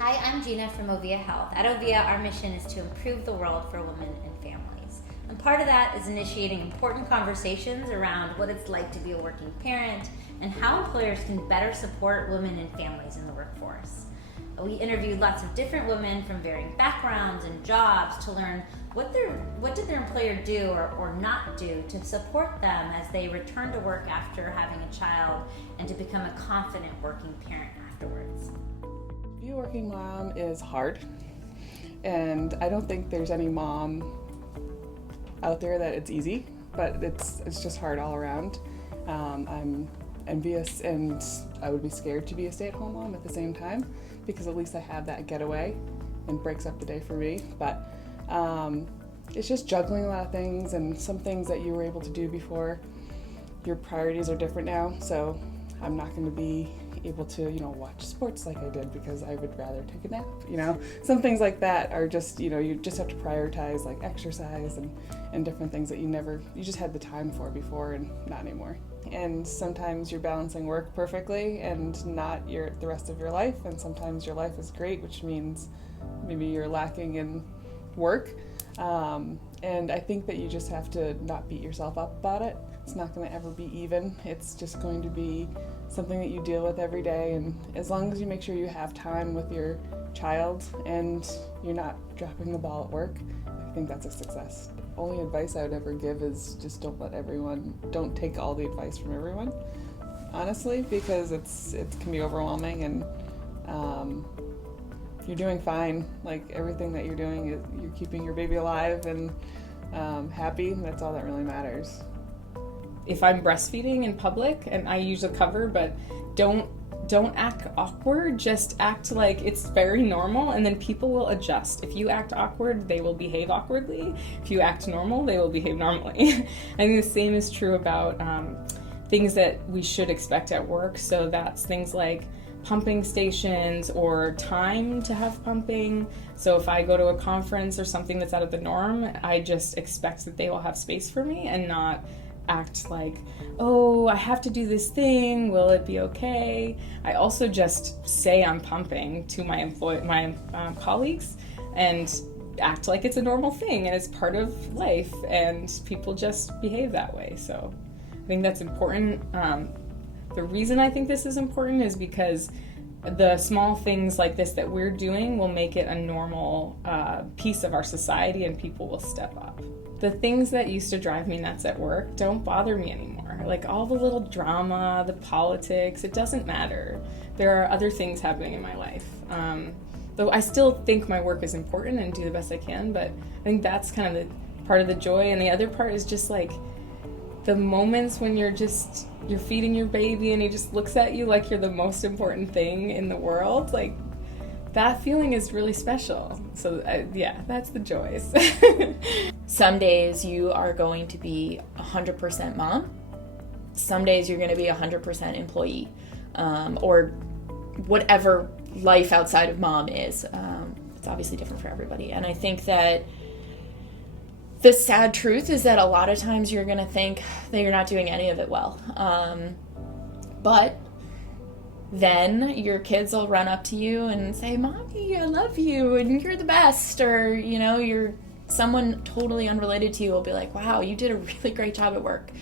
Hi, I'm Gina from Ovia Health. At Ovia, our mission is to improve the world for women and families. And part of that is initiating important conversations around what it's like to be a working parent and how employers can better support women and families in the workforce. We interviewed lots of different women from varying backgrounds and jobs to learn what did their employer do or not do to support them as they return to work after having a child and to become a confident working parent afterwards. Being a working mom is hard, and I don't think there's any mom out there that it's easy, but it's just hard all around. I'm envious, and I would be scared to be a stay-at-home mom at the same time, because at least I have that getaway and breaks up the day for me. But it's just juggling a lot of things, and some things that you were able to do before, your priorities are different now. So I'm not going to be able to, watch sports like I did because I would rather take a nap. Some things like that are just, you just have to prioritize like exercise and different things that you just had the time for before and not anymore. And sometimes you're balancing work perfectly and not the rest of your life, and sometimes your life is great, which means maybe you're lacking in work. And I think that you just have to not beat yourself up about it. It's not going to ever be even. It's just going to be something that you deal with every day, and as long as you make sure you have time with your child and you're not dropping the ball at work, I think that's a success. The only advice I would ever give is just don't take all the advice from everyone, honestly, because it can be overwhelming, and you're doing fine. Like, everything that you're doing, you're keeping your baby alive and happy, and that's all that really matters. If I'm breastfeeding in public, and I use a cover, but don't act awkward, just act like it's very normal, and then people will adjust. If you act awkward, they will behave awkwardly. If you act normal, they will behave normally. I think the same is true about things that we should expect at work. So that's things like pumping stations or time to have pumping. So if I go to a conference or something that's out of the norm, I just expect that they will have space for me and not act like, oh, I have to do this thing, will it be okay? I also just say I'm pumping to my colleagues and act like it's a normal thing and it's part of life, and people just behave that way. So I think that's important. The reason I think this is important is because the small things like this that we're doing will make it a normal piece of our society, and people will step up. The things that used to drive me nuts at work don't bother me anymore. Like all the little drama, the politics, it doesn't matter. There are other things happening in my life. Though I still think my work is important and do the best I can, but I think that's kind of the part of the joy. And the other part is just like the moments when you're feeding your baby and he just looks at you like you're the most important thing in the world. Like, that feeling is really special. So that's the joys. Some days you are going to be 100% mom. Some days you're going to be 100% employee, or whatever life outside of mom is. It's obviously different for everybody. And I think that the sad truth is that a lot of times you're going to think that you're not doing any of it well. But then your kids will run up to you and say, "Mommy, I love you, and you're the best," or, someone totally unrelated to you will be like, "Wow, you did a really great job at work."